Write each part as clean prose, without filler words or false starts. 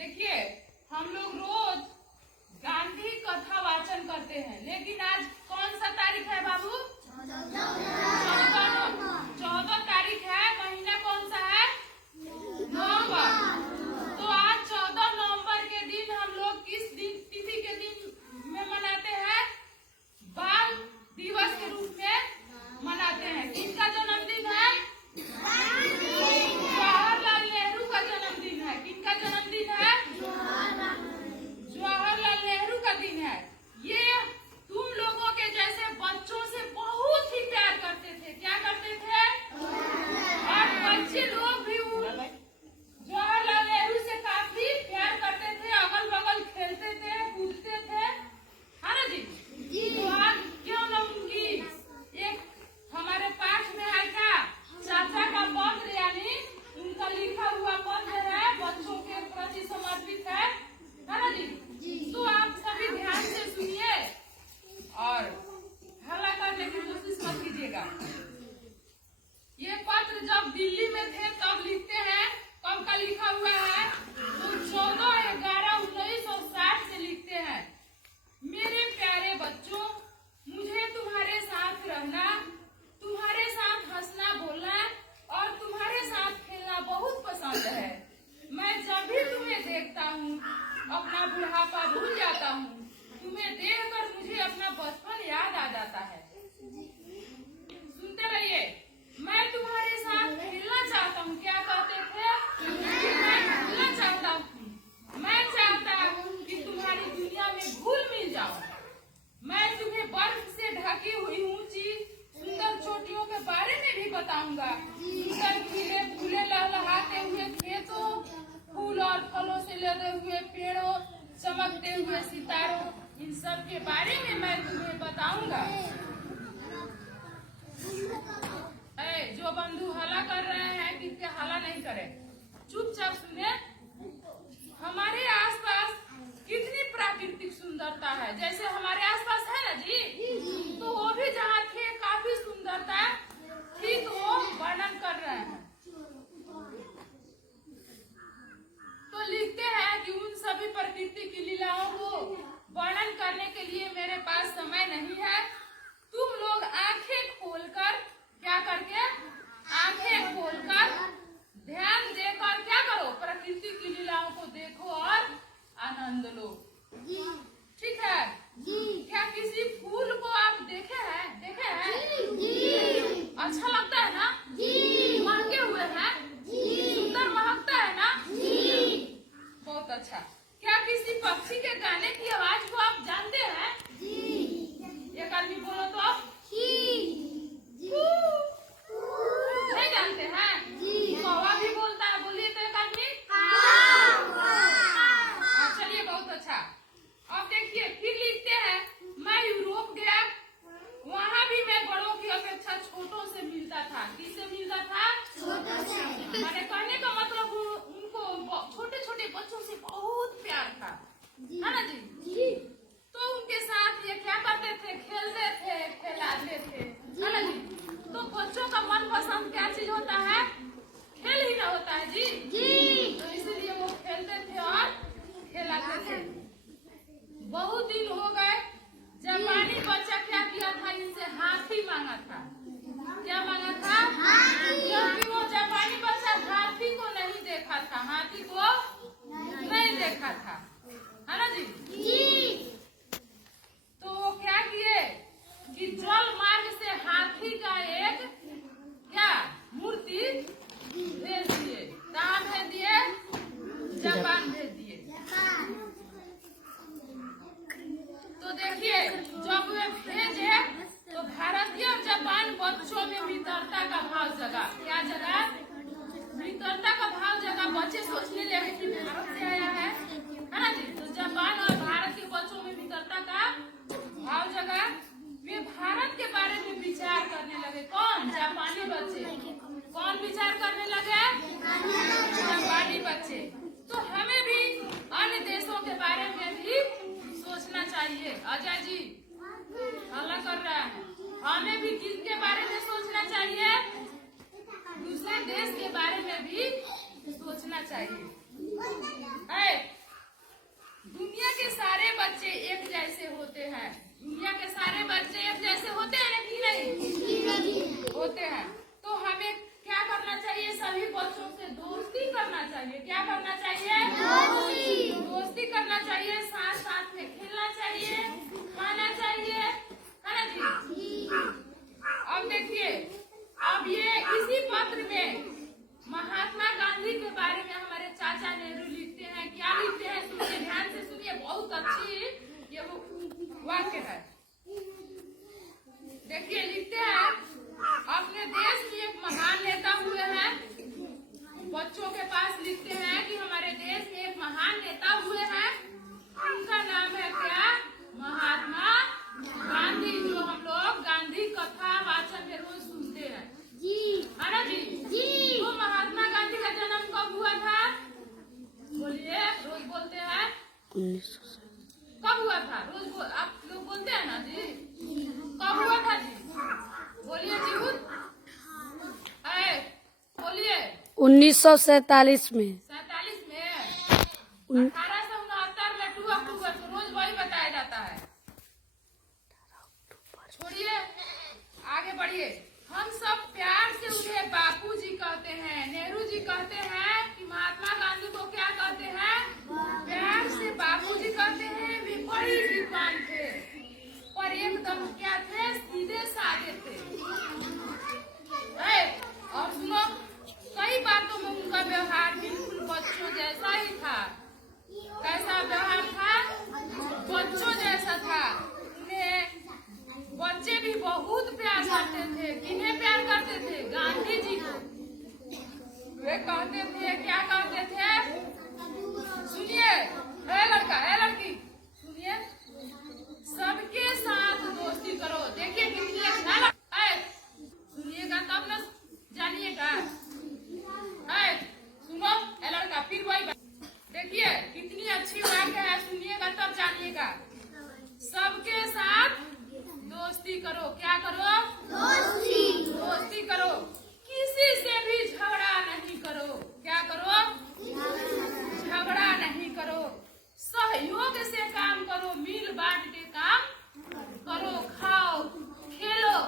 देखिए, हम लोग रोज गांधी कथा वाचन करते हैं, लेकिन आज कौन सा तारीख है बाबू? 14 तारीख है। महीना कौन सा है? नवंबर। तो आज 14 नवंबर के दिन हम लोग किस दिन तिथि के दिन में मनाते हैं? बाल दिवस के रूप में मनाते हैं। किसका जन्मदिन है? जवाहरलाल नेहरू का जन्मदिन है। किसका जन्मदिन है? जवाहरलाल नेहरू का दिन है। ये तुम लोगों के जैसे बच्चों से बहुत ही प्यार करते थे। क्या करते थे? और बच्चे लोग भी जवाहरलाल नेहरू से काफी प्यार करते थे, अगल बगल खेलते थे, कूदते थे, है ना जी? तो आज क्यों ना उनकी एक हमारे पाठ में है क्या, चाचा का पत्र, यानी उनका लिखा हुआ पत्र है, बच्चों के प्रति समर्पित है ना जी? तो आप सभी ध्यान से सुनिए और हल्ला करने की कोशिश मत कीजिएगा। ये पत्र जब दिल्ली में थे तब लिखते हैं। कब का लिखा हुआ है? तो 14/11/1960 से लिखते हैं। मेरे प्यारे बच्चों, मुझे तुम्हारे साथ रहना, तुम्हारे साथ हंसना बोलना और तुम्हारे साथ खेलना बहुत पसंद है। मैं जब भी तुम्हें देखता हूँ अपना बुढ़ापा भूल जाता हूँ। तुम्हें देखकर मुझे अपना बचपन याद आ जाता है। सुनते रहिए। मैं तुम्हारे साथ खेलना चाहता हूँ। क्या कहते थे? मैं खेलना चाहता हूँ। मैं चाहता हूँ कि तुम्हारी दुनिया में घुल मिल जाओ। मैं तुम्हें बर्फ से ढकी हुई ऊंची सुंदर चोटियों के बारे में भी बताऊंगा। सुंदर खिले फूले लहलहाते हुए खेतों, फूल और फलों से लदे हुए पेड़ों, चमकते हुए सितारों, इन सब के बारे में मैं तुम्हें बताऊंगा। जो बंधु हल्ला कर रहे हैं, किसके हल्ला नहीं करें, चुपचाप सुने। हमारे आसपास कितनी प्राकृतिक सुंदरता है। जैसे हमारे आसपास है ना जी, तो वो भी जहाँ थे काफी सुंदरता ठीक वो वर्णन कर रहे हैं। तो लिखते हैं कि उन सभी प्रकृति की लीलाओं को वर्णन करने के लिए मेरे पास समय नहीं है। तुम लोग आंखें खोलकर, क्या करके? आंखें खोलकर ध्यान देकर क्या करो? प्रकृति की लीलाओं को देखो और आनंद लो। ठीक है जी। क्या किसी फूल को आप देखे हैं? अच्छा लगता है ना जी? महके हुए हैं जी? सुंदर महकता है ना जी? बहुत अच्छा। क्या किसी पक्षी के गाने की आवाज को आप जानते हैं जी? एक आदमी बोलो तो। नहीं जानते हैं जी? कौवा भी बोलता है, बोलिए तो एक आदमी। चलिए, बहुत अच्छा। अब देखिए, फिर लिखते हैं, मैं यूरोप गया, वहाँ भी मैं बड़ों की अपेक्षा छोटों से मिलता था। किससे मिलता था? मैंने कहने का मतलब उनको छोटे छोटे बच्चों से बहुत प्यार था, है ना जी? तो उनके साथ ये क्या करते थे? खेलते थे, खिलाते थे, है ना जी? तो बच्चों का मनपसंद क्या चीज होता है? खेल ही ना होता है जी? तो इसीलिए वो खेलते थे और खिलाते थे। बहुत दिन हो गए, जापानी बच्चा क्या किया था? इनसे हाथी मांगा था। क्या मांगा था? क्योंकि वो जापानी बच्चा हाथी को नहीं देखा था, हाथी को नहीं देखा था, है ना जी? तो वो क्या किए कि जल मार्ग से हाथी का एक क्या मूर्ति भेज दिए। कहाँ भेज दिए? जापान भेज दिए। तो देखिए, जब वे भेजे तो भारतीय और जापान बच्चों में मित्रता का भाव जगा। क्या जगा? मित्रता का भाव जगा। बच्चे सोचने लगे कि भारत से आया है ना जी? तो जापान और भारत के बच्चों में मित्रता का भाव जगा। वे भारत के बारे में विचार करने लगे। कौन? जापानी बच्चे। कौन विचार करने लगे? जापानी बच्चे। तो हमें भी अन्य देशों के बारे में भी सोचना चाहिए। अजय जी हल्ला कर रहा है। हमें भी किसके बारे में सोचना चाहिए? दूसरे देश के बारे में भी सोचना चाहिए। दुनिया के सारे बच्चे एक जैसे होते हैं। दुनिया के सारे बच्चे एक जैसे होते हैं ना कि नहीं होते हैं। तो हमें क्या करना चाहिए? सभी बच्चों से दोस्ती करना चाहिए। क्या करना चाहिए? दोस्ती करना चाहिए। साथ साथ में खेलना चाहिए, खाना चाहिए, है ना जी। अब देखिए, अब ये इसी पत्र में महात्मा गांधी के बारे में हमारे चाचा नेहरू लिखते हैं। क्या लिखते हैं? सुनिए, ध्यान से सुनिए, बहुत अच्छी ये वो वाक्य है। देखिए, लिखते हैं, अपने देश में एक महान नेता हुए हैं। बच्चों के पास लिखते हैं कि हमारे देश में एक महान नेता हुए हैं। उनका नाम है क्या? महात्मा गांधी, जो हम लोग गांधी कथा वाचन में रोज सुनते हैं, है ना जी। तो महात्मा गांधी का जन्म कब हुआ था? बोलिए, रोज बोलते हैं 1900 कब हुआ था? आप लोग बोलते हैं ना जी, कब हुआ था जी? बोलिए जी, बोलिए। 1947 में। 47 में। 1869 में 2 अक्टूबर को रोज वही बताया जाता है। छोड़िए, आगे बढ़िए। हम सब प्यार से उन्हें बापूजी कहते हैं। नेहरू जी कहते हैं कि महात्मा गांधी को क्या कहते हैं? प्यार से बापूजी कहते हैं। वे बड़ी विद्वान थे, पर एकदम क्या थे? सीधे साधे थे। और सुनो, कई बातों में उनका व्यवहार बिल्कुल बच्चों जैसा ही था। कैसा व्यवहार था? बच्चों जैसा था। उन्हें बच्चे भी बहुत प्यार करते थे। किन्हें प्यार करते थे? गांधी जी को। वे कहते थे, क्या कहते थे? सुनिए, है लड़का, है लड़की, सुनिए, सबके साथ दोस्ती करो। देखिए कितनी सुनिएगा तब ना जानिएगा। सुनो, ए लड़का, फिर वही बात। देखिए कितनी अच्छी वाक्य है, सुनिएगा तब जानिएगा। सबके साथ दोस्ती करो। क्या करो? दोस्ती करो। किसी से भी झगड़ा नहीं करो। क्या करो? झगड़ा नहीं करो। सहयोग से काम करो, मिल बांट के काम करो, खाओ, खेलो,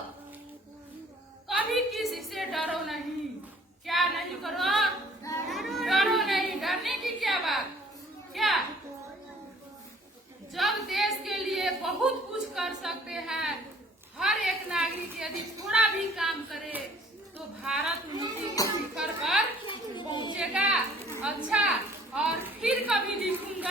कभी किसी से डरो नहीं। क्या नहीं करो? डरो नहीं। डरने की क्या बात? क्या? जब देश के लिए बहुत कुछ कर सकते हैं, हर एक नागरिक यदि थोड़ा भी काम करे तो भारत उन्नति के शिखर पर पहुंचेगा। अच्छा, और फिर कभी लिखूंगा।